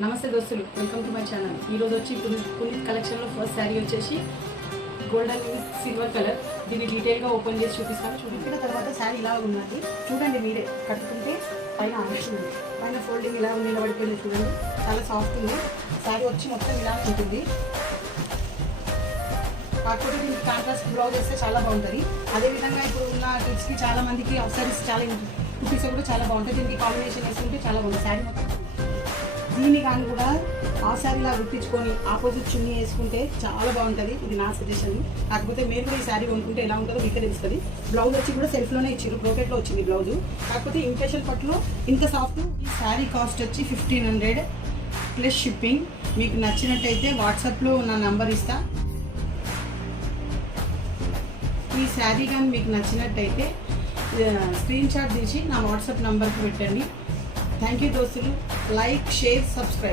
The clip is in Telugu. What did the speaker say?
నమస్తే దోస్తులు, వెల్కమ్ టు మై ఛానల్. ఈరోజు వచ్చి పునీత్ కలెక్షన్లో ఫస్ట్ శారీ వచ్చేసి గోల్డెన్ సిల్వర్ కలర్. దీన్ని డీటెయిల్గా ఓపెన్ చేసి చూపిస్తాను. చూపించిన తర్వాత శారీ ఇలా ఉన్నది చూడండి. మీరే కట్టుకుంటే పైన ఆడుతుంది, పైన ఫోల్డింగ్ ఇలా నిలబడిపోయింది చూడండి. చాలా సాఫ్ట్ ఉంది. శారీ వచ్చి మొత్తం ఇలా ఉంటుంది. కాకపోతే దీనికి కాంట్రాస్ట్ బ్లౌజ్ వేస్తే చాలా బాగుంటుంది. అదేవిధంగా ఇప్పుడు ఉన్న కిడ్స్కి చాలా మందికి సారీస్ చాలా కుర్తీస్ కూడా చాలా బాగుంటుంది. దీనికి కాంబినేషన్ వేసుకుంటే చాలా బాగుంటుంది. శారీ మొత్తం దీన్ని కానీ కూడా ఆ శారీలా గుర్తించుకొని ఆపోజిట్ చున్నీ వేసుకుంటే చాలా బాగుంటుంది. ఇది నా సజెషన్. కాకపోతే మీరు కూడా ఈ శారీ కొనుక్కుంటే ఎలా ఉంటుందో మీకు తెలుస్తుంది. బ్లౌజ్ వచ్చి కూడా సెల్ఫ్లోనే ఇచ్చారు, బ్రోకెట్లో వచ్చింది బ్లౌజు. కాకపోతే ఇంప్రెషన్ పట్టులో ఇంత సాఫ్ట్. ఈ శారీ కాస్ట్ వచ్చి 1500 ప్లస్ షిప్పింగ్. మీకు నచ్చినట్టయితే వాట్సాప్లో నా నంబర్ ఇస్తా. ఈ శారీ కానీ మీకు నచ్చినట్టయితే స్క్రీన్ షాట్ తీసి నా వాట్సాప్ నంబర్కి పెట్టండి. థ్యాంక్ యూ దోస్తులు. Like, share, subscribe.